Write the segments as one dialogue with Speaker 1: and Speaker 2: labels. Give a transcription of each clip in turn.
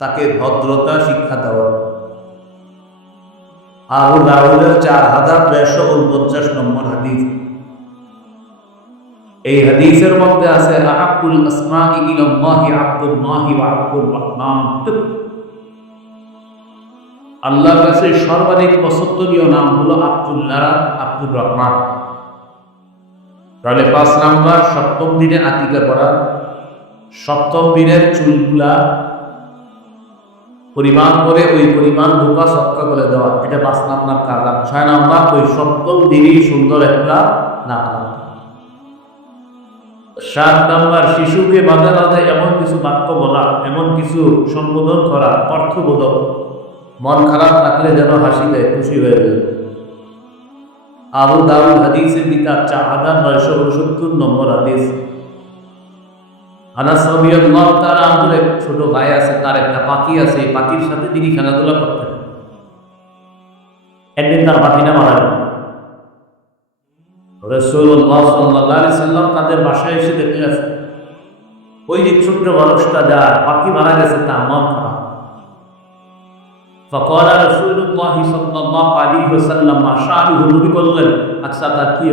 Speaker 1: তাকে ভদ্রতা শিক্ষা দেওয়া। আবু দাউদের চার হাজার দেড়শো উনপঞ্চাশ নম্বর হাদিস। এই হাদিসের মধ্যে আছে আহাবুল আসমা ইলাল্লাহি আব্দুল্লাহি ওয়া আব্দুর রহমান। আল্লাহর কাছে সর্বাধিক পছন্দনীয় নাম হলো আব্দুল্লাহ আব্দুর রহমান। তাহলে পাঁচ নাম্বার, সপ্তম দিনে আতিকা করা, সপ্তম দিনের চুলগুলা পরিমাণ করে ওই পরিমাণ ধোকা সৎকা করে দেওয়া। এটা পাঁচ নাম্বার কাজ আর ছয় নাম্বার, ওই সপ্তম দিনই সুন্দর একটা নাম সাত নাম্বার, শিশুকে মাঝে মাঝে এমন কিছু বাক্য বলা, এমন কিছু সম্বোধন করা, অর্থবোধক। মন খারাপ থাকলে যেন হাসি দেয়, খুশি হয়ে যায়। আবু দাউদ হাদিসের কিতাব, চার হাজার নয়শো উনসত্তর নম্বর হাদিস। আনাস রাদিয়াল্লাহু তাআলা আনহুর এক ছোট ভাই আছে তার একটা পাখি আছে এই পাখির সাথে তিনি খেলাধুলা করতেন একদিন তার পাখিটা মারা গেল রসুল্লাহ সাল্লাহ আলি সাল্লাম তাদের বাসায় এসে দেখে আছে ওই যে ছোট্ট মানুষটা যার পাখি মারা গেছে তা মন খারাপ فقال رسول الله صلى الله عليه وسلم ما شأنه নবী বললেন আচ্ছা তার কি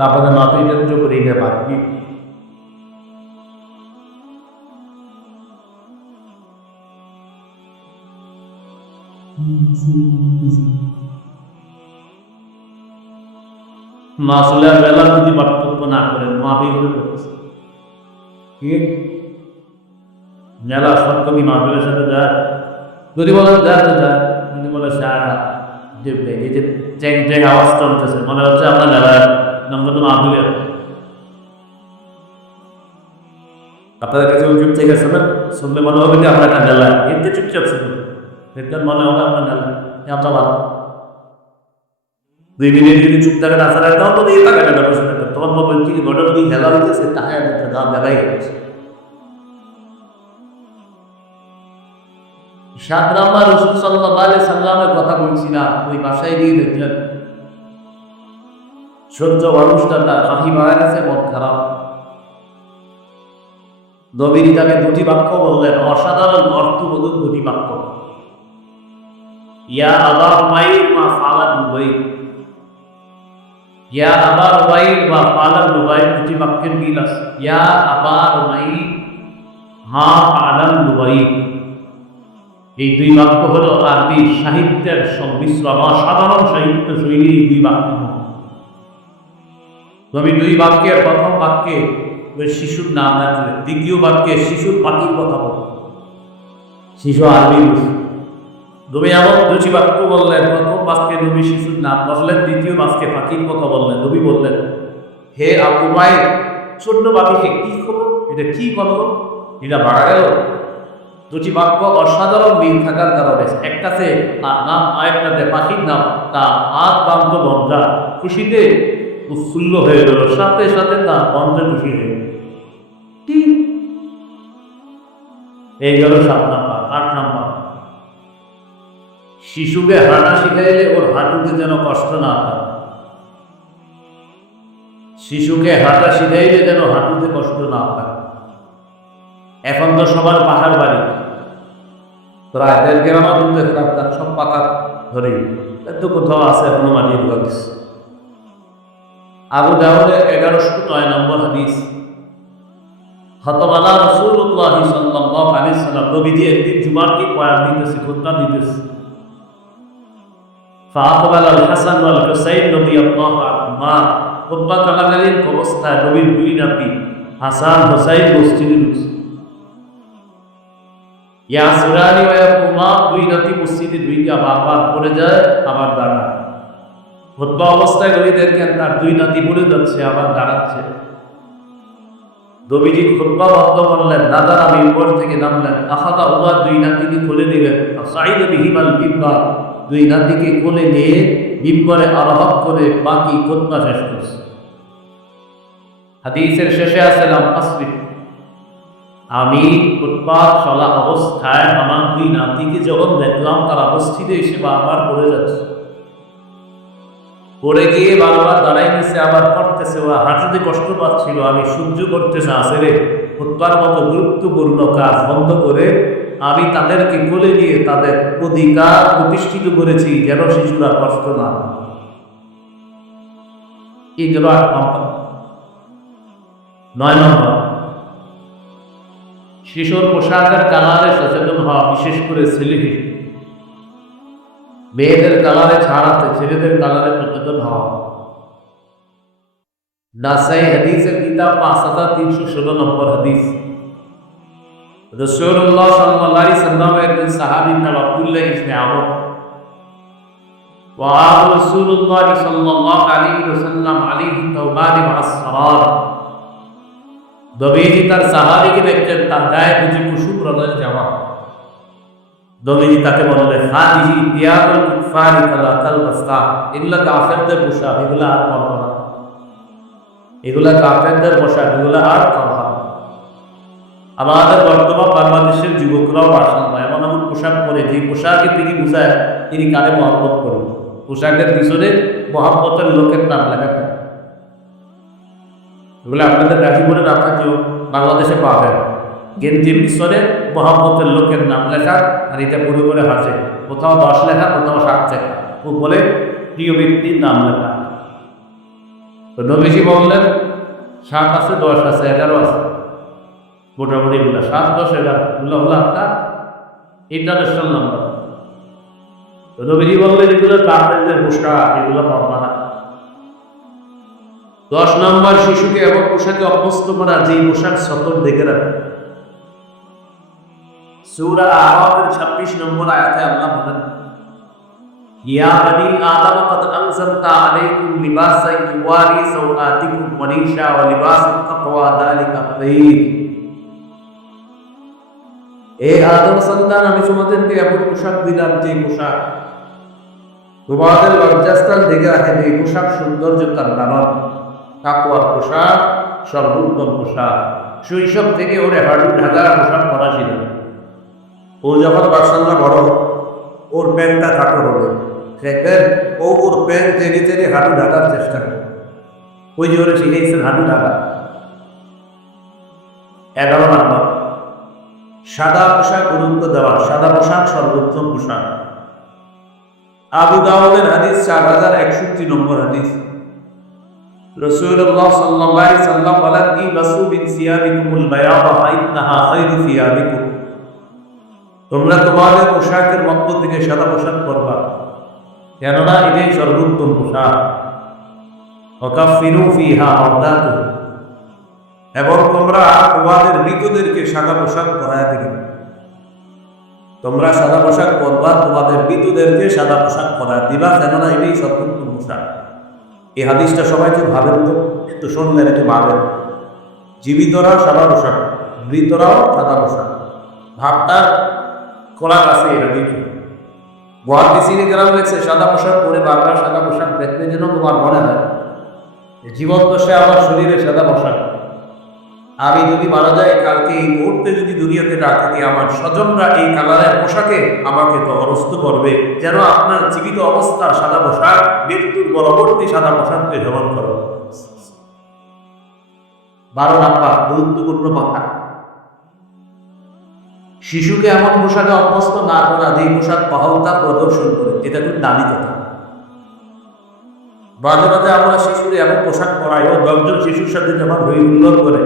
Speaker 1: হয়ে তারপরে মাপিটা তো করে নিয়ে পারবি মাসুলের বেলা যদি পার্থক্য না করেন করে করতেছে কি? মেলা সপ্তমী মাহফিলের সাথে যায়। যদি বলেন যায়, তো যায়। যদি বলে সারা যে এই যে চ্যাং চ্যাং আওয়াজ চলতেছে, মনে হচ্ছে আপনার মেলায় নম্বর তো মাহফিলের আপনাদের কাছে চুপ থেকে শোনেন শুনলে মনে হবে যে আমরা একটা মেলায় এতে চুপচাপ শুনুন। দেখবেন মনে হবে আপনার মেলায় আপনার ভালো দুই মিনিট যদি চুপ থাকে না আসলে তাও তো দিয়ে থাকে না থাকে তোমার বলবেন কি ঘটনা কি খেলা হইতেছে তাহাই একটা দাম দেখাই গেছে। সাত নাম্বার রসুল সাল্লাহ সাল্লামের কথা বলছি না। ওই বাসায় গিয়ে দেখলেন। সহ্য মানুষটা তার পাখি মারা গেছে, মন খারাপ। নবীরি তাকে দুটি বাক্য বললেন, অসাধারণ অর্থবোধক দুটি বাক্য। ইয়া আবার মাইর মা ফালান ইয়া আবার ওয়াইল বা পালার লুবাই দুটি বাক্যের মিল আছে। ইয়া আবার মা পালার লুবাই এই দুই বাক্য হল আরবি সাহিত্যের সংমিশ্রণ, অসাধারণ সাহিত্য শৈলী দুই বাক্য। আমি দুই বাক্যের প্রথম বাক্যে ওই শিশুর নাম রাখলে দ্বিতীয় বাক্যে শিশুর পাখির কথা বল শিশু আরবি তুমি এমন দুটি বাক্য বললেন, প্রথম বাক্যে নবী শিশুর নাম বললেন, দ্বিতীয় বাক্যে পাখির কথা বললেন, নবী বললেন, হে আবু ভাই ছোট্ট পাখিকে কি খবর? এটা কি খবর এটা মারা গেল? দুটি বাক্য অসাধারণ মিল থাকার কারণে একটাতে তার নাম, আরেকটাতে পাখির নাম তা হাত বান্ত বন্ধা। খুশিতে উৎফুল্ল হয়ে গেল। সাথে সাথে তার বন্ধে খুশি হয়ে গেল কি এই গেল সাত নাম্বার, আট নাম্বার। শিশুকে হাঁটা শিখাইলে ওর হাঁটুতে যেন কষ্ট না হয়। শিশুকে হাঁটা শিখাইলে যেন হাঁটুতে কষ্ট না হয়। এখন তো সবার পাহাড় বাড়ি। দূর দেখলাম তার সব পাকা ধরে। তো কোথাও আছে মানিয়ে দেওয়া গেছে আবু দাউদে এগারোশো নয় নম্বর হাদিস হতবালা রসুল্লাহ সাল্লাহ আলি সাল্লাম নবীজি একদিন জুমার কি কয়ার দিতেছে খুদ্া দিতেছে فأقبل الحسن والحسين رضي الله عنهما খুতবা চলাকালীন অবস্থায় নবীর দুই নাতি হাসান হোসাইন মসজিদে ঢুকছে ইয়াসুরানি ওয়া কুমা দুই নাতি মসজিদে দুইটা বারবার পড়ে যায় আবার দাঁড়ায় খুতবা অবস্থায় দেখেন তার দুই নাতি পড়ে যাচ্ছে, আবার দাঁড়াচ্ছে। নবীজি খুতবা বন্ধ করলেন, দাদারা মিম্বর থেকে নামলেন। আহাদা উমা দুই নাতিকে খুলে দিলেন সাইদ বিহিমাল বিম্বা দুই নাতিকে কোলে নিয়ে বিম্বরে আরোহণ করে বাকি খুতবা শেষ করছে। হাদিসের শেষে আসলাম আসবি আমি ফুটপাত চলা অবস্থায় আমার দুই নাতিকে যখন দেখলাম, তার অবস্থিত এসে বারবার পড়ে যাচ্ছে। পড়ে গিয়ে বারবার দাঁড়াই নিছে আবার পড়তেছে। ও হাঁটতে কষ্ট পাচ্ছিল, আমি সহ্য করতেছে আসলে হত্যার মতো গুরুত্বপূর্ণ কাজ বন্ধ করে আমি তাদেরকে বলে দিয়ে তাদের অধিকার প্রতিষ্ঠিত করেছি, যেন শিশুরা কষ্ট না। এই গেল নম্বর। নয় নম্বর। শিশুর পোশাকের কালারে সচেতন হওয়া, বিশেষ করে ছেলে মেয়েদের কালারে ছাড়াতে ছেলেদের কালারে সচেতন হওয়া নাসাই হাদিসের কিতাব পাঁচ হাজার তিনশো ষোলো নম্বর হাদিস রসুল্লাহ সাল্লাহ সাল্লাম একজন সাহাবির নাম আব্দুল্লাহ ইসনে আমর وقال رسول الله صلى الله عليه وسلم عليه التوبان مع السرار দবিজি তার সাহাবিকে দেখছেন তার গায়ে বুঝি কুসুম রঙের জামা দবিজি তাকে বললে হাদিহি তিয়াবুল কুফারি কালা কাল বাস্তা এগুলা কাফেরদের পোশাক, এগুলা আর করব না। এগুলা কাফেরদের পোশাক, এগুলা আর করব না। আমাদের বর্তমান বাংলাদেশের যুবকরাও আসেন না এমন এমন পোশাক পরে যে পোশাকে তিনি বুঝায়, তিনি কারে মহব্বত করুন পোশাকের পিছনে মহাব্বতের লোকের নাম লেখা থাকে। এগুলো আপনাদের গাজীপুরে না থাকলেও বাংলাদেশে পাবেন। গেঞ্জির পিছনে মহাব্বতের লোকের নাম লেখা আর এটা পুরো করে হাসে। কোথাও দশ লেখা, কোথাও সাত লেখা উপরে প্রিয় ব্যক্তির নাম লেখা। তো নবীজি বললেন, সাত আছে, দশ আছে, এগারো আছে। মোটামুটি এগুলো। সাত, দশ, এগারো, এগুলো হলো আপনার ইন্টারন্যাশনাল নাম্বার তো নবীজি বললেন, এগুলো কাপড়ের পোশাক, এগুলো পাবো না। দশ নম্বর শিশুকে এমন পোশাকে অভ্যস্ত করা যে পোশাক সতর দেখে রাখে। সূরা আরাফের 26 নম্বর আয়াতে আল্লাহ বলেন, ইয়া বনি আদম, কদ আনসালতা আলাইকুম লিবাসান ইউয়ারি সাওআতিকুম ওয়া রিশা ওয়া লিবাসুত তাকওয়া যালিকা খায়র এ আদম সন্তান, আমি তোমাদেরকে এমন পোশাক দিলাম যে পোশাক তোমাদের লজ্জাস্থান ঢেকে রাখেন, এই পোশাক সৌন্দর্য তার কারণ কাকুয়ার পোশাক, সর্বোত্তম পোশাক। শৈশব থেকে ওরে হাঁটু ঢাকা পোশাক করা ছিল ও যখন বাসল্লা বড়, ওর প্যান্টটা খাটো হলো। সেখানে ও ওর প্যান্ট টেনে টেনে হাঁটু ঢাকার চেষ্টা করে। ওই যে ওরা শিখেছে হাঁটু ঢাকা। এগারো নম্বর। সাদা পোশাক গুরুত্ব দেওয়া, সাদা পোশাক সর্বোত্তম পোশাক। আবু দাউদের হাদিস চার হাজার একষট্টি নম্বর হাদিস। রসুল্লাহ সাল্লাম বলেন কি বাসু বিন সিয়াবিকুমুল বায়াদা ফাইন্নাহা খায়রু সিয়াবিকুম তোমরা তোমাদের পোশাকের মধ্য থেকে সাদা পোশাক পরবা। কেননা এটাই সর্বোত্তম পোশাক। অকাফিরু এবং তোমরা তোমাদের মৃতদেরকে সাদা পোশাক পরায় দিবে তোমরা সাদা পোশাক পরবা, তোমাদের মৃতদেরকে সাদা পোশাক পরায় দিবা, কেননা এটাই সর্বোত্তম পোশাক। এই হাদিসটা সবাই তো ভাবেন তো? একটু শুনলেন, একটু ভাবেন। জীবিতরা সাদা পোশাক, মৃতরাও সাদা পোশাক। ভাবটা খোলা আছে, এটা দেখি মহাদিসিনে গ্রাম লেগছে সাদা পোশাক পরে বারবার সাদা পোশাক দেখলে যেন তোমার মনে হয় জীবন দশায় আমার শরীরে সাদা পোশাক। আমি যদি মারা যাই, কালকে এই মুহূর্তে যদি দুনিয়াতে না থাকি, আমার স্বজনরা এই কালারের পোশাকে আমাকে তহরস্ত করবে, যেন আপনার জীবিত অবস্থার সাদা পোশাক, মৃত্যুর পরবর্তী সাদা পোশাককে গ্রহণ করো। বারো নাম্বার, গুরুত্বপূর্ণ কথা। শিশুকে এমন পোশাকে অভ্যস্ত না করা যে পোশাক পাহলতা প্রদর্শন করে এটা খুব দামি কথা। মাঝে মাঝে আমরা শিশুরে এমন পোশাক পরাই, ও দশজন শিশুর সাথে যখন হই উল্লোর করে,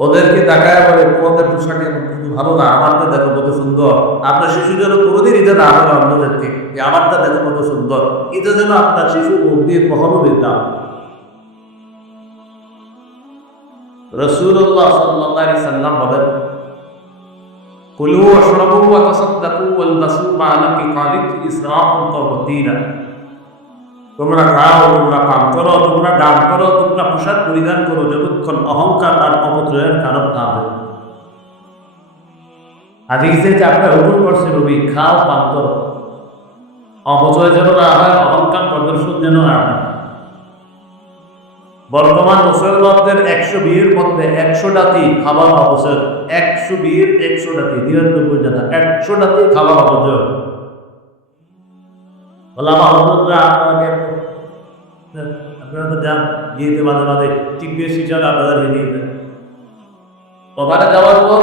Speaker 1: ওদেরকে তাকায় বলে, তোমাদের পোশাকে কিন্তু ভালো না, আমারটা দেখো কত সুন্দর। আপনার শিশু যেন কোনোদিন এটা না হবে অন্যদেরকে যে আমারটা দেখো কত সুন্দর। এটা যেন আপনার শিশু মুখ দিয়ে কখনো দিতাম রসুল্লাহ সাল্লাহ সাল্লাম বলেন কুলু ওয়াশরাবু ওয়া তাসাদ্দাকু ওয়ালবাসু মা লাম ইকালিত ইসরাফুন তাওদীনা তোমরা খাও, তোমরা পান করো, তোমরা দান করো, তোমরা পোশাক পরিধান করো, যতক্ষণ অহংকার আর অপচয়ের কারণ না হবে হাদিসে যে আপনার হুকুম করছে, রবি, খাও, পান করো। অপচয় যেন না হয়, অহংকার প্রদর্শন যেন না হয়। বর্তমান মুসলমানদের একশো বিয়ের মধ্যে একশোটাতে খাবার অবসর একশো বিয়ের একশোটাতে নিরানব্বই জানা একশোটাতে খাবার অবসর আপনাকে আপনারা তো যান গিয়েতে মাঝে মাঝে টিপে শিশার আপনারা নিয়ে দেন। ওখানে যাওয়ার পর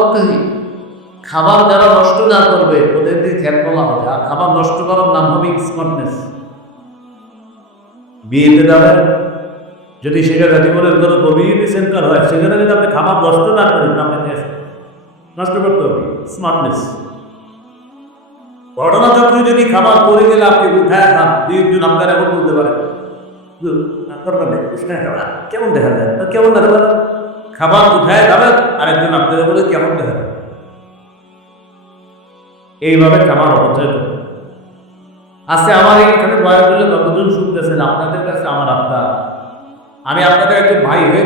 Speaker 1: খাবার যারা নষ্ট না করবে, ওদের দিয়ে খ্যাত বলা হবে। আর খাবার নষ্ট করার নাম হবে স্মার্টনেস। বিয়েতে যাবেন যদি সেখানে জীবনের কোনো কমিউনিটি সেন্টার হয়, সেখানে যদি আপনি খাবার নষ্ট না করেন আপনি নষ্ট করতে হবে। স্মার্টনেস ঘটনা চক্রে যদি খাবার পড়ে গেলে আপনি উঠায় খান দুই একজন আপনার এখন বলতে পারেন কেমন দেখা যায়? কেমন দেখা যায়? খাবার উঠায় খাবেন, আরেকজন আপনাদের বলে, কেমন দেখা যায়? এইভাবে খাবার অপচয় করবে আজকে আমার এখানে বয়স হলে কতজন শুনতেছেন, আপনাদের কাছে আমার আপনার আমি আপনাদের একজন ভাই হয়ে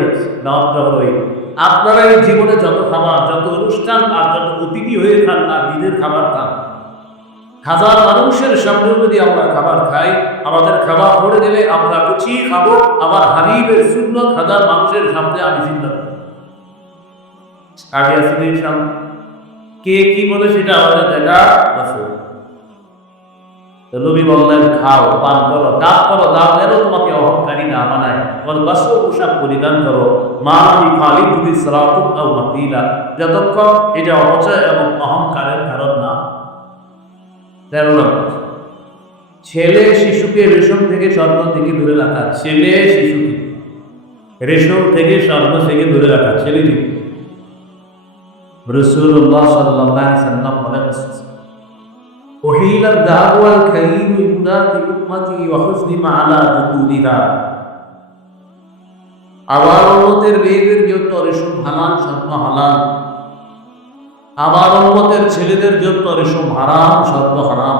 Speaker 1: যাচ্ছি দাওয়াত হয়ে আপনারা এই জীবনে যত খাবার যত অনুষ্ঠান আর যত অতিথি হয়ে খান আর নিজের খাবার খান। হাজার মানুষের সামনে যদি আমরা খাবার খাই, আমাদের খাবার পড়ে গেলে আমরা গুছিয়ে খাব আবার হারিবের শূন্য হাজার মানুষের সামনে আমি চিন্তা করি আগে আসলে কে কি বলে সেটা আমাদের দেখা নবী বললেন, খাও, পান করো দাঁত করো দাঁত যেন তোমাকে অহংকারী না বানায় বল, বাসো পোশাক পরিধান করো। মা আমি খালি তুমি সরাকুম আও মাতিলা। যতক্ষণ এটা অপচয় এবং অহংকারের কারণ না। তেরো নম্বর। ছেলে শিশুকে রেশম থেকে স্বর্ণ থেকে দূরে রাখা। ছেলে শিশুকে রেশম থেকে স্বর্ণ থেকে দূরে রাখা। ছেলেটি রসুল্লাহ সাল্লাহ সাল্লাম বলেন أحيل الذهب والكريم لمنات أمتي وحزن على ذكورها আবার উন্মতের মেয়েদের জন্য রেশম হালাল স্বর্ণ হালাল আবার উন্মতের ছেলেদের জন্য রেশম হারাম স্বর্ণ হারাম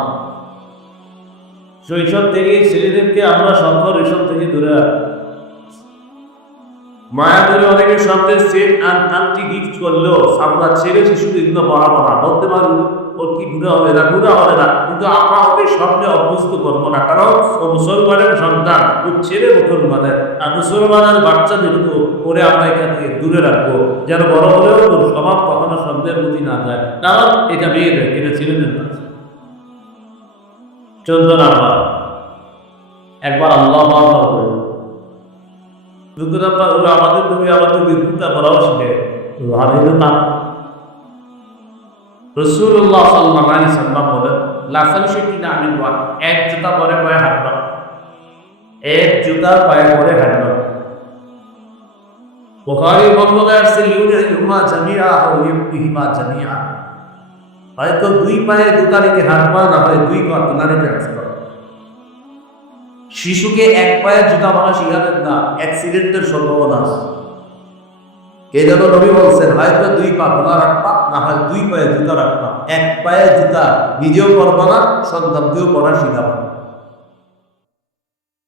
Speaker 1: শৈশব থেকে ছেলেদেরকে আমরা স্বর্ণ রেশম থেকে দূরে রাখি মায়া করে অনেকে সন্দেশ সেট আনটি গিফট করলেও আমরা ছেলে শিশু এগুলো বাড়াবো না বলতে পারবো ওর কি ঘুরে হবে না ঘুরে হবে না। কিন্তু আমরা ওকে অভ্যস্ত করব না, কারণ ও মুসলমানের সন্তান, ও ছেলে মুসলমানের। আর মুসলমানের বাচ্চা যেহেতু ওরে আমরা এখান থেকে দূরে রাখব, যেন বড় হলেও ওর স্বভাব কখনো সন্দেহের প্রতি না যায়। কারণ এটা মেয়েদের, এটা ছেলেদের না চোদ্দ নাম্বার একবার আল্লাহ করব হলো আমাদের তুমি আমাদের বিদ্যুৎটা বলাও শিখে ভালো না রসুল্লাহ সাল্লাম বলেন শেখি না আমি এক জুতা পরে পরে হাঁটল এক জুতা পায়ে পরে হাঁটল বুখারী বর্ণনা আসছে ইউতিহিমা জামিআ হয়তো দুই পায়ে জুতা রেখে হাঁটবা না হয় দুই পা তোলা রেখে হাঁটবা শিশুকে এক পায়ে জুতা মারা শিখাবেন না, অ্যাক্সিডেন্টের সম্ভাবনা আছে। কে যেন নবী বলছেন, হয়তো দুই পা তোলা রাখবা না দুই পায়ে জুতা রাখবা এক পায়ে জুতা নিজেও পরবা না, সন্তানকেও পড়া শিখাবা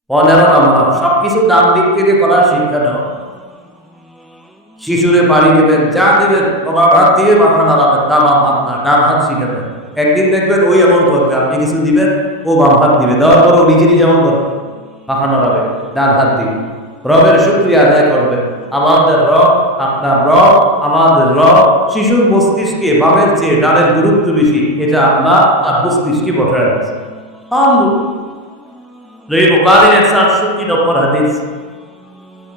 Speaker 1: পনেরো নাম্বার সব কিছু ডান দিক থেকে করার শিক্ষা দেওয়া শিশুরে বাড়ি দেবেন, যা দেবেন, বাবা হাত দিয়ে মাথা না বাম হাত না, ডান হাত শিখাবেন। একদিন দেখবেন ওই এমন করবে, আপনি কিছু দিবেন, ও বাম হাত দিবে, দেওয়ার পর ও নিজেরই যেমন করবে। মাথা নাড়াবে, ডান হাত দিবে। রবের শুক্রিয়া আদায় করবে। আমাদের রব আপনার রব আমাদের রব শিশুর মস্তিষ্কে বামের চেয়ে ডানের গুরুত্ব বেশি এটা আপনার আর মস্তিষ্কে বসায় আছে রই বুখারীর একশো আটষট্টি নম্বর হাদিস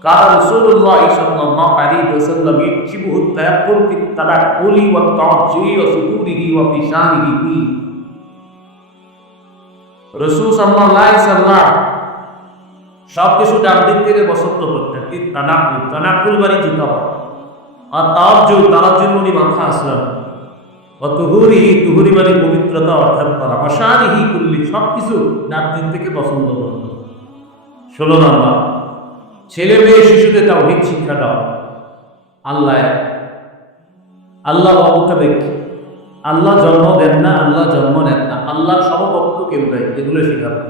Speaker 1: قال رسول الله صلى الله عليه وسلم يجبه التيقظ في التنقل والتعجي وسكوره وفشانه فيه রসুল সাল্লাহ সাল্লাম সব কিছু ডান দিক থেকে বসন্ত করতেন কি? তানাকুল তানাকুল বাড়ি জুতা আর তার যুগ তার জন্য উনি মাথা আসলাম। ও তুহুরি তুহুরি মানে পবিত্রতা অর্থাৎ করা। অসারিহি কুল্লি সব কিছু ডান দিক থেকে পছন্দ করত ষোলো নম্বর। ছেলে মেয়ে, শিশুদের তাওহিদ শিক্ষা দাও। আল্লাহ। আল্লাহ অবকা ব্যক্তি আল্লাহ জন্ম দেন না, আল্লাহ জন্ম নেন না। আল্লাহ সমপক্ষ কেউ নাই, এগুলো শেখাবে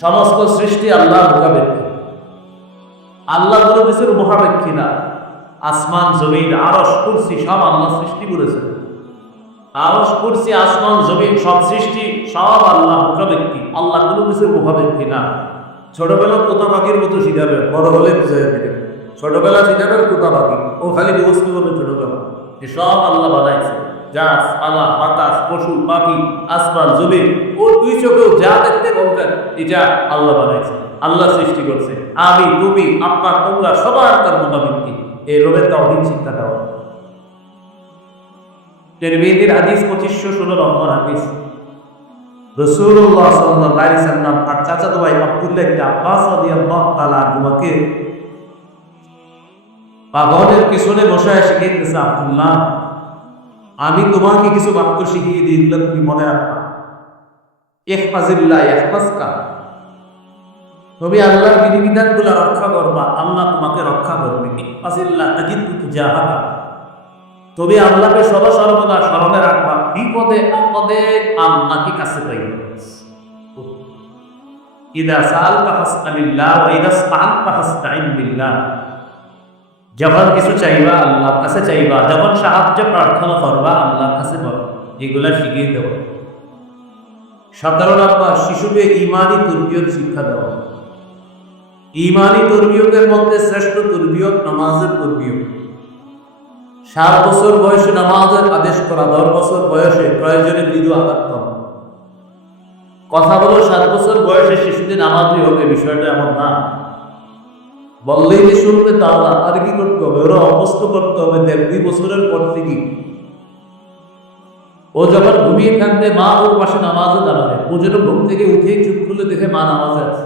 Speaker 1: সমস্ত সৃষ্টি আল্লাহ মুখাপেক্ষী। আল্লাহ কোনো কিছুর মহাপেক্ষী না। আসমান, জমিন আরস কুরসি সব আল্লাহ সৃষ্টি করেছেন। আরস কুরসি, আসমান, জমিন সব সৃষ্টি সব আল্লাহ মুখাপেক্ষী। আল্লাহ কোনো কিছুর মুখাপেক্ষী না। ছোটবেলা কোথা পাখির মতো শিখাবে বড় হলে বুঝে দেবে ছোটবেলা শিখাবে কোথা পাখি ও খালি ব্যবস্থা করবে ছোটবেলা। সব আল্লাহ বানাইছে। গাছ পালা বাতাস, পশু, পাখি, আসমান, জমিন, ও দুই চোখেও যা দেখতে বলতেন এটা আল্লাহ বানাইছে, আল্লাহ সৃষ্টি করছে। আমি, তুমি আপনার তোমরা সবার তার মোতাবেক এই রোগের তাওহিদ শিক্ষা দেওয়া তিরমিজির হাদিস পঁচিশশো ষোলো নম্বর হাদিস। সাল্লাম চাচাতো ভাই আব্দুল্লাহ ইবনে আব্বাস রাদিয়াল্লাহু তাআলা আনহুকে পাগলের পিছনে বসে আব্দুল্লাহ আমি তোমাকে কিছু বাক্য শিখিয়ে দিই, এগুলো তুমি মনে রাখবা। ইহফাজিল্লাহ, ইহফাজকা। তুমি আল্লাহর বিধিবিধানগুলো রক্ষা করবা, আল্লাহ তোমাকে রক্ষা করবে। ইহফাজিল্লাহ তাজিদু তুজাহাকা তবে আল্লাহকে সদা সর্বদা স্মরণে রাখবা, বিপদে আপদে আল্লাহকে কাছে পাইবে। ইদা সাআলতা ফাসআলিল্লাহ ওয়া ইদা ইসতাআনতা ফাসতাইন বিল্লাহ। যখন কিছু চাইবা আল্লাহর কাছে চাইবা যখন সাহায্য প্রার্থনা করবা আল্লাহর কাছে এগুলা শিখিয়ে দেব সতেরো নম্বর শিশুকে ইমানি তরবিয়ত শিক্ষা দেওয়া ইমানি তরবিয়তের মধ্যে শ্রেষ্ঠ তরবিয়ত নামাজের তরবিয়ত সাত বছর বয়সে নামাজের আদেশ করা দশ বছর বয়সে প্রয়োজনে মৃদু আঘাত কথা বলো সাত বছর বয়সে শিশুদের নামাজই হবে বিষয়টা এমন না বললেই যে শুনবে তা না, আর কি করতে হবে? ওরা অবস্থ করতে হবে দেড় দুই বছরের পর থেকে। ও যখন ঘুমিয়ে থাকবে, মা ওর পাশে নামাজও দাঁড়াবে। ও যেন ঘুম থেকে উঠেই চুপ খুলে দেখে মা নামাজে আছে।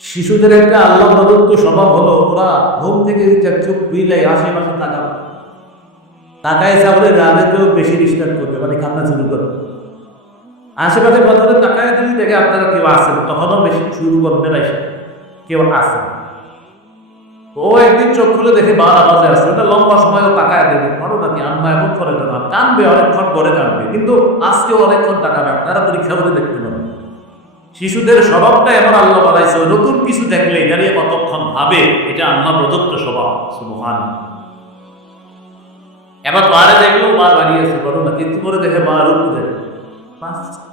Speaker 1: শিশুদের একটা আল্লাহ প্রদত্ত স্বভাব হলো, ওরা ঘুম থেকে উঠে চোখ বিলাই আশেপাশে তাকাবে। তাকায় সামনে রাতে কেউ বেশি ডিস্টার্ব করবে মানে কান্না শুরু করবে। আশেপাশে কথাটা তাকায় যদি দেখে আপনারা কেউ আসেন তখনও বেশি শুরু করবে না কেউ আসে ও একদিন চোখ খুলে দেখে বা আওয়াজে আসছে, ওটা লম্বা সময় ও তাকায় দেবে করো নাকি, আম্মা এমন করে না। কানবে, অনেকক্ষণ পরে কানবে। কিন্তু আজকে অনেকক্ষণ তাকাবে, আপনারা পরীক্ষা করে দেখতে পারেন শিশুদের স্বভাবটা এমন আল্লাহ বানাইছে নতুন কিছু দেখলে এটা নিয়ে কতক্ষণ ভাবে, এটা আল্লাহ প্রদত্ত স্বভাব, সুবহান। এবার মারে দেখলেও মা বাড়িয়েছে না কিন্তু করে দেখে মা রূপ দেয়।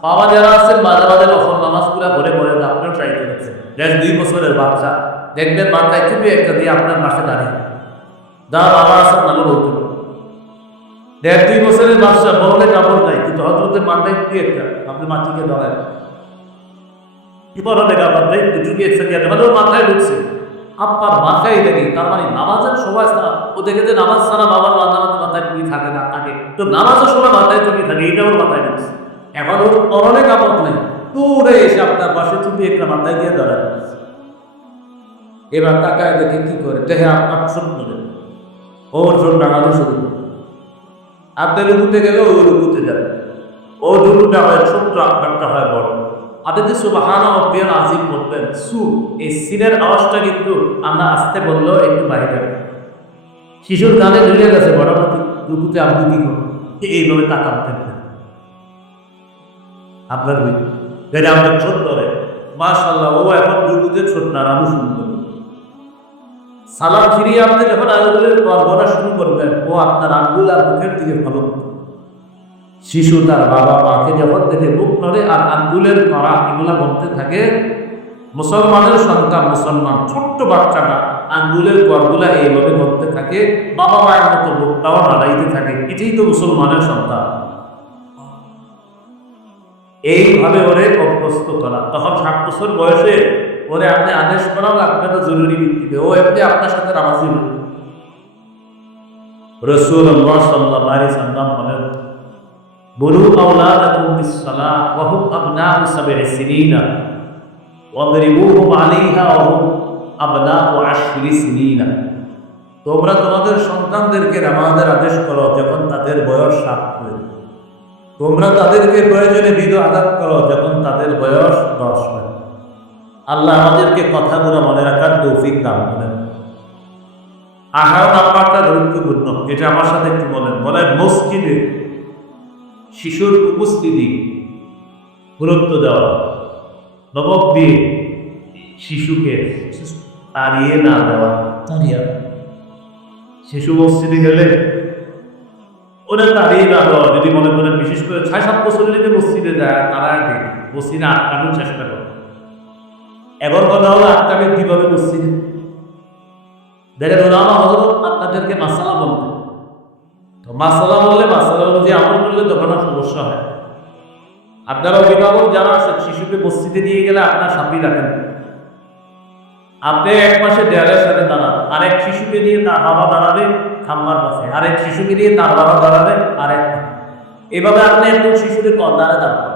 Speaker 1: বাবা যারা আছেন, মাঝে মাঝে নফল নামাজ পুরা ভরে ভরে আপনিও ট্রাই করেছেন দেড় দুই বছরের বাচ্চা। দেখবেন মাথায় চুপি একটা দিয়ে আপনার পাশে দাঁড়িয়ে। যা বাবা নালো বলতে পারো দেড় দুই বছরের বাচ্চা বললে কাপড় নাই, কিন্তু হজরতের মাথায় কি একটা। আপনি মাটিকে দাঁড়ায়। কি বড় দেখা আপনার? চুপি একটা দিয়ে মানে মাথায় ঢুকছে। আপনার মাথায় দেখি তার মানে নামাজের সময় ও দেখে যে নামাজ ছাড়া বাবার মাথা মাথায় টুপি থাকে না, থাকে। তো নামাজের সময় মাথায় টুপি থাকে এটা ওর মাথায় ঢুকছে। এখন ওর পরনে কাপড় নাই। দূরে এসে আপনার পাশে চুপি একটা মাথায় দিয়ে দাঁড়ায়। এবার তাকায় দেখে কি করে? দেখে আপনার ছোট্ট ওর জন্য ডাঙানো শুরু করে আপনি রুকুতে গেলে ও রুকুতে যাবে। ও রুকুটা হয় ছোট্ট আপনারটা হয় বড়। আপনি যে সুবাহানা আজিম বলবেন সু, এই সিনের আওয়াজটা কিন্তু আমরা আসতে বললেও একটু বাইরে শিশুর গানে ঢুকে গেছে বড় রুকুতে আপনি কি করবেন এইভাবে তাকান থাকবেন আপনার যেটা আমাদের ছোট্ট রে মাশাল্লাহ ও এখন রুকুতে ছোট না আমি সুন্দর সালাম ফিরিয়ে আপনি যখন আঙ্গুলের গড়গড়া শুরু করবেন ও আপনার আঙ্গুল আর মুখের দিকে ফলো শিশু তার বাবা মাকে যখন দেখে মুখ নড়ে আর আঙ্গুলের নড়া এগুলা বলতে থাকে, মুসলমানের সন্তান মুসলমান, ছোট্ট বাচ্চাটা আঙ্গুলের গড়গুলা এইভাবে বলতে থাকে, বাবা মায়ের মতো মুখটাও নাড়াইতে থাকে, এটাই তো মুসলমানের সন্তান এইভাবে ওরে অভ্যস্ত করা। তখন ষাট বছর বয়সে ওরে আপনি আদেশ করাও লাগবে না, জরুরি ভিত্তিতে। ও এমনি আপনার সাথে নামাজি রসুল সাল্লাম বলেন বুলু আওলাদাকুম বিসসালাহ, ওয়া তোমরা তোমাদের সন্তানদেরকে নামাজের আদেশ করো যখন তাদের বয়স সাত হয়ে তোমরা তাদেরকে প্রয়োজনে বিধ আঘাত করো যখন তাদের বয়স দশ হয় আল্লাহ আমাদেরকে কথাগুলো মনে রাখার তৌফিক দান করেন। আহার নাম্বারটা গুরুত্বপূর্ণ এটা আমার সাথে একটু বলেন। বলেন মসজিদে শিশুর উপস্থিতি গুরুত্ব দেওয়া নবক দিয়ে শিশুকে তাড়িয়ে না দেওয়া। তাড়িয়ে। শিশু মসজিদে গেলে ওরা তাড়িয়ে না দেওয়া যদি মনে করেন বিশেষ করে ছয় সাত বছরের যদি মসজিদে যায় তারা মসজিদে আটকানোর চেষ্টা করে। এবার কথা হলো আটকাবে কীভাবে মসজিদে? দেখেন ওলামা হজরত আপনাদেরকে মাসালা বলতে তো মাসালা বললে মাসালা অনুযায়ী আমল করলে তখন আর সমস্যা হয় আপনার অভিভাবক যারা আছেন, শিশুকে মসজিদে নিয়ে গেলে আপনার সামনে রাখেন আপনি এক পাশে দেয়ালের সাথে দাঁড়ান। আরেক শিশুকে নিয়ে তার বাবা দাঁড়াবে খাম্বার পাশে আরেক শিশুকে নিয়ে তার বাবা দাঁড়াবে, আরেক এভাবে আপনি একজন শিশুদের দাঁড়া দাঁড়ান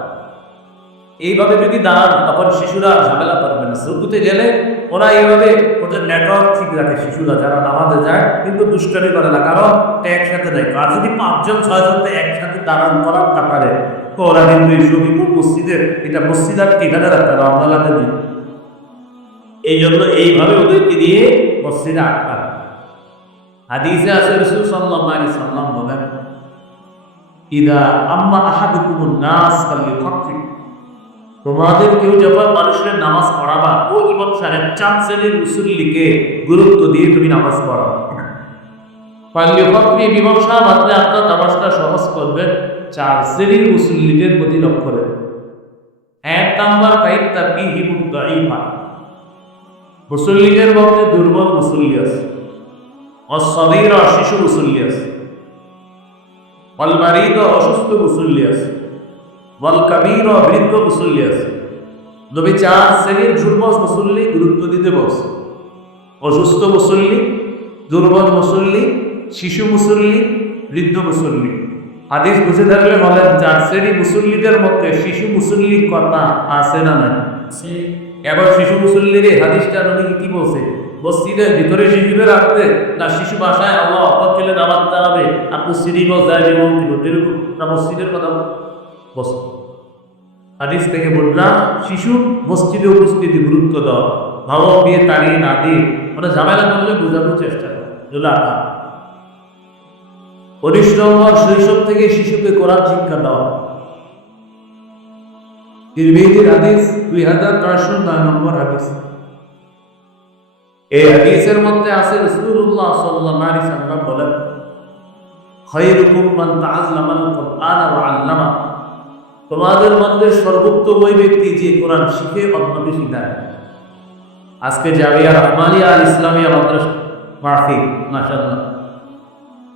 Speaker 1: এইভাবে যদি দাঁড়ান, তখন শিশুরা ঝামেলা করবে না। সুকুতে গেলে ওরা এইভাবে ওদের নেটওয়ার্ক ঠিক রাখে শিশুরা, যারা নামাজে যায়, কিন্তু দুষ্টামি করে না। কারণ এটা একসাথে দেয় আর যদি পাঁচজন ছয়জনকে একসাথে দাঁড়ান করার কাতারে তো ওরা কিন্তু এই সবিপুর মসজিদের এটা মসজিদ আর ঠিকানা রাখবে রমদালাতে নেই। এই জন্য এইভাবে ওদেরকে দিয়ে মসজিদে আটকান হাদিসে আছে রসুল সাল্লাহ আলী সাল্লাম বলেন, ইদা আম্মা আহাদুকুমুন নাস তোমাদের কেউ যখন মানুষের নামাজ পড়াবা, ও ইমাম সাহেব চার শ্রেণির মুসল্লিকে গুরুত্ব দিয়ে তুমি নামাজ পড়াও। ফাল্লিফাকফি মীমাংসা মাত্রে আপনার নামাজটা সহজ করবে চার শ্রেণির মুসল্লিদের প্রতি লক্ষ্য রেখে। এক নাম্বার কাইট তার কি হিমুন দাইফা মুসল্লিদের মধ্যে দুর্বল মুসল্লি আছে, অসবীর শিশু মুসল্লি আছে ওয়াল অসুস্থ মুসল্লি আছে। ওয়াল কাবির বৃদ্ধ মুসল্লি আছে। নবী চার শ্রেণির দুর্বল মুসল্লি গুরুত্ব দিতে বলছে অসুস্থ মুসল্লি দুর্বল মুসল্লি শিশু মুসল্লি বৃদ্ধ মুসল্লি। হাদিস বুঝে থাকলে বলেন চার শ্রেণি মুসল্লিদের মধ্যে শিশু মুসল্লির কথা আছে না নাই? এবার শিশু মুসল্লির হাদিসটা নবী কি বলছে? মসজিদের ভিতরে শিশুদের রাখতে না শিশু বাসায় আল্লাহ অপর ছেলে নামাজ দাঁড়াবে আপনি সিঁড়ি বসায় এরকম না মসজিদের কথা? বস হাদিস থেকে বললাম, শিশু মসজিদে উপস্থিতি গুরুত্ব দাও। ভাবা দিয়ে তাড়িয়ে না দিয়ে ঝামেলা করলে বোঝানোর চেষ্টা করো। নম্বর শৈশব থেকে শিশুকে কোরআন শিক্ষা দাও। তিরমিজির হাদিস দুই হাজার চারশো নয় নম্বর হাদিস। এই হাদিসের মধ্যে আছে রসুল্লাহ সাল্লাল্লাহু আলাইহি সাল্লাম বলেন, খায়রুকুম মান তাআল্লামাল আল্লামা তোমাদের মধ্যে সর্বোত্তম ওই ব্যক্তি যে কোরআন শিখে অন্যকে শিখায় আজকে জামিয়া রহমানিয়া আল ইসলামিয়া মাদ্রাসা মাহফিল, মাশাআল্লাহ।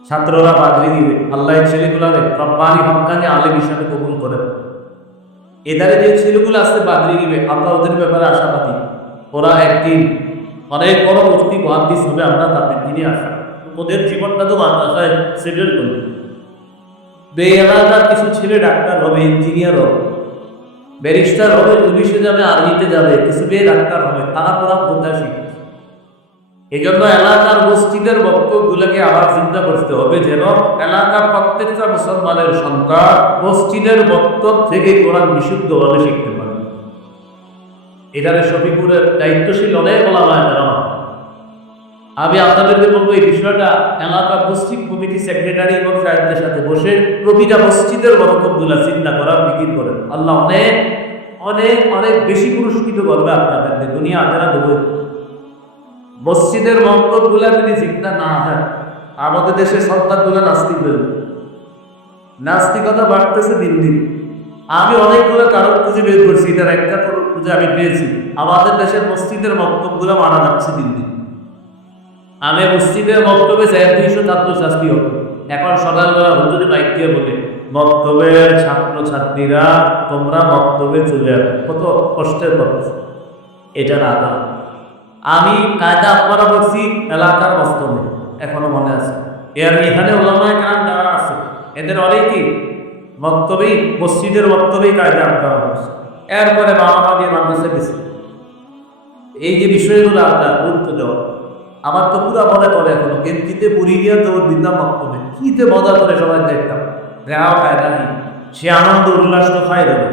Speaker 1: ছাত্ররা বাদরি দিবে, আল্লাহ এই ছেলেগুলারে রব্বানি হক্কানি আলেম হিসাবে কবুল করে। এদারে যে ছেলেগুলো আসতে বাদরি দিবে, আমরা ওদের ব্যাপারে আশাবাদী। ওরা একদিন অনেক বড় মুক্তি মহাদিস হবে, আমরা তাদের দিনে আসা। ওদের জীবনটা তো মাদ্রাসায় সেটেল করবে। বে এলাকার কিছু ছেলে ডাক্তার হবে ইঞ্জিনিয়ার হবে ব্যারিস্টার হবে, পুলিশে যাবে, আর্মিতে যাবে, কিছু মেয়ে ডাক্তার হবে তারা পড়া কোথায় শিখবে? এই জন্য এলাকার মসজিদের বক্তব্যগুলোকে আবার চিন্তা করতে হবে যেন এলাকার প্রত্যেকটা মুসলমানের সন্তান মসজিদের বক্তব্য থেকে কোরআন বিশুদ্ধভাবে শিখতে পারে। এখানে শফিপুরের দায়িত্বশীল অনেক বলা হয় তারা আমি আপনাদেরকে বলব, এই বিষয়টা এলাকার মসজিদ কমিটি সেক্রেটারি এবং সাহেবদের সাথে বসে প্রতিটা মসজিদের বরকতগুলা চিন্তা করার বিকির করেন। আল্লাহ অনেক অনেক অনেক বেশি পুরস্কৃত করবে আপনাদেরকে, দুনিয়া আপনারা দেবো। মসজিদের মন্তব্যগুলা যদি চিন্তা না হয়, আমাদের দেশে সন্তানগুলো নাস্তিক যাবে। নাস্তিকতা বাড়তেছে দিন দিন। আমি অনেকগুলো কারণ খুঁজে বের করছি, এটার একটা খুঁজে আমি পেয়েছি। আমাদের দেশের মসজিদের বক্তব্যগুলো মারা যাচ্ছে দিন দিন। আমি মসজিদের বক্তব্যে চাই দুইশো ছাত্র ছাত্রী হতো এখন সকালবেলা হুজুরি বাইক দিয়ে বলে বক্তব্যের ছাত্র ছাত্রীরা তোমরা বক্তব্যে চলে আসো। কত কষ্টের কথা। এটা না দাও। আমি কায়দা আপনারা বলছি, এলাকার বাস্তবে এখনও মনে আছে। এর এখানে ওলামায় কারণ যারা আছে, এদের অনেকেই বক্তব্যই মসজিদের বক্তব্যই কায়দা আপনারা করছে এরপরে বাবা মা দিয়ে মাদ্রাসা গেছে। এই যে বিষয়গুলো আপনার গুরুত্ব দেওয়া। আমার তো পুরা মনে পড়ে এখনও। গেঞ্জিতে পুরী গিয়ে তো ওর বিদ্যা বক্তব্যে কিতে মজা করে সবাই দেখতাম। দেখাও কায়দা নেই সে আনন্দ উল্লাস তো খাই দেবে